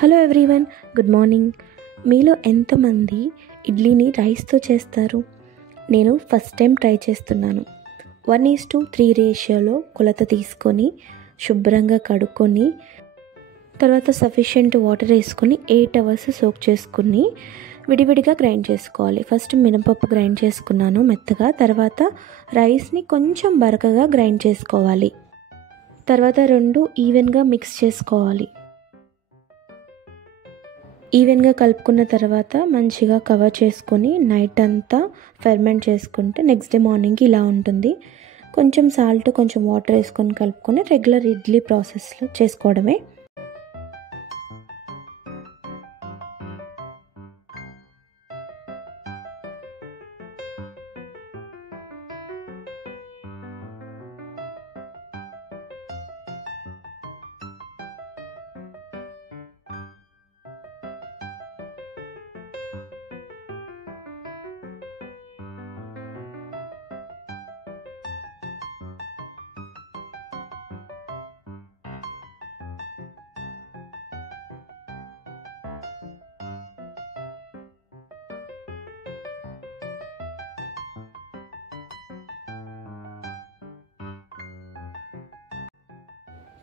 Hello everyone, good morning. మీలో ఎంతమంది ఇడ్లీని రైస్తో చేస్తారు? నేను ఫస్ట్ టైం ట్రై చేస్తున్నాను. 1:3 రేషియోలో కొలత తీసుకొని శుభ్రంగా కడుక్కొని తర్వాత సఫిషియెంట్ వాటర్ వేసుకొని 8 అవర్స్ సోక్ చేసుకుని విడివిడిగా గ్రైండ్ చేసుకోవాలి. ఫస్ట్ మినపప్పు గ్రైండ్ చేసుకున్నాను మెత్తగా. తర్వాత రైస్ని కొంచెం బరకగా గ్రైండ్ చేసుకోవాలి. తర్వాత రెండు ఈవెన్గా మిక్స్ చేసుకోవాలి. ఈవెన్గా కలుపుకున్న తర్వాత మంచిగా కవర్ చేసుకొని నైట్ అంతా ఫెర్మెంట్ చేసుకుంటే నెక్స్ట్ డే మార్నింగ్కి ఇలా ఉంటుంది. కొంచెం సాల్ట్, కొంచెం వాటర్ వేసుకొని కలుపుకొని రెగ్యులర్ ఇడ్లీ ప్రాసెస్లో చేసుకోవడమే.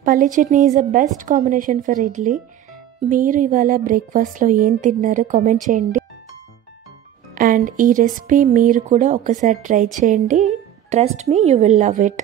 పల్లి chutney is the best combination for idli. మీరు ఇవాళ బ్రేక్ఫాస్ట్లో ఏం తిన్నారు కామెంట్ చేయండి. అండ్ ఈ రెసిపీ మీరు కూడా ఒకసారి ట్రై చేయండి. Trust me, you will love it.